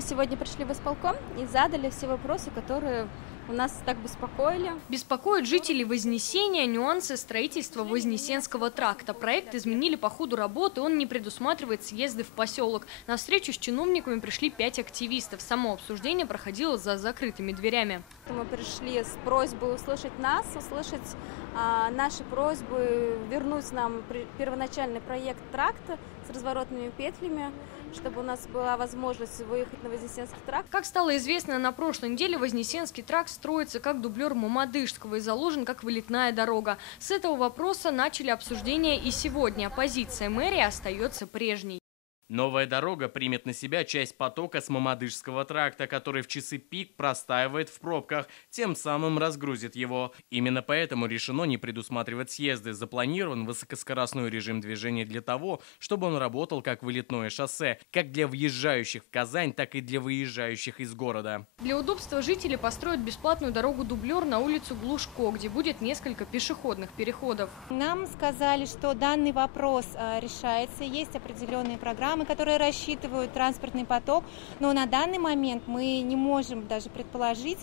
Мы сегодня пришли в исполком и задали все вопросы, которые у нас так беспокоили. Беспокоят жителей Вознесения нюансы строительства Вознесенского тракта. Проект изменили по ходу работы, он не предусматривает съезды в поселок. На встречу с чиновниками пришли 5 активистов. Само обсуждение проходило за закрытыми дверями. Мы пришли с просьбой услышать нас, услышать наши просьбы, вернуть нам первоначальный проект тракта с разворотными петлями, чтобы у нас была возможность выехать на Вознесенский тракт. Как стало известно, на прошлой неделе Вознесенский тракт строится как дублер Мамадышского и заложен как вылетная дорога. С этого вопроса начали обсуждение и сегодня. Позиция мэрии остается прежней. Новая дорога примет на себя часть потока с Мамадышского тракта, который в часы пик простаивает в пробках, тем самым разгрузит его. Именно поэтому решено не предусматривать съезды. Запланирован высокоскоростной режим движения для того, чтобы он работал как вылетное шоссе, как для въезжающих в Казань, так и для выезжающих из города. Для удобства жителей построят бесплатную дорогу-дублер на улицу Глушко, где будет несколько пешеходных переходов. Нам сказали, что данный вопрос решается, есть определенные программы, которые рассчитывают транспортный поток, но на данный момент мы не можем даже предположить,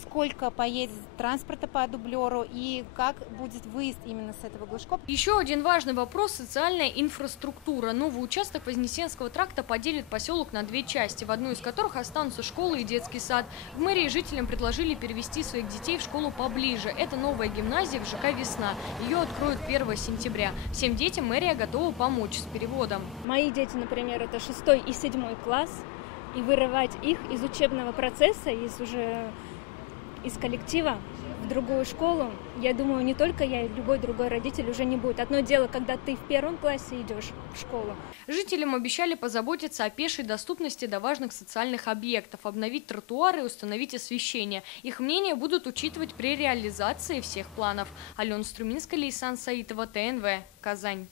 сколько поедет транспорта по дублеру и как будет выезд именно с этого Глушко. Еще один важный вопрос – социальная инфраструктура. Новый участок Вознесенского тракта поделит поселок на 2 части, в одной из которых останутся школы и детский сад. В мэрии жителям предложили перевести своих детей в школу поближе. Это новая гимназия в ЖК «Весна». Ее откроют 1 сентября. Всем детям мэрия готова помочь с переводом. Мои дети, например, это 6 и 7 класс, и вырывать их из учебного процесса, из коллектива в другую школу, я думаю, не только я, и любой другой родитель уже не будет. Одно дело, когда ты в 1 классе идешь в школу. Жителям обещали позаботиться о пешей доступности до важных социальных объектов, обновить тротуары и установить освещение. Их мнение будут учитывать при реализации всех планов. Алена Струминская, Лейсан Саитова, ТНВ, Казань.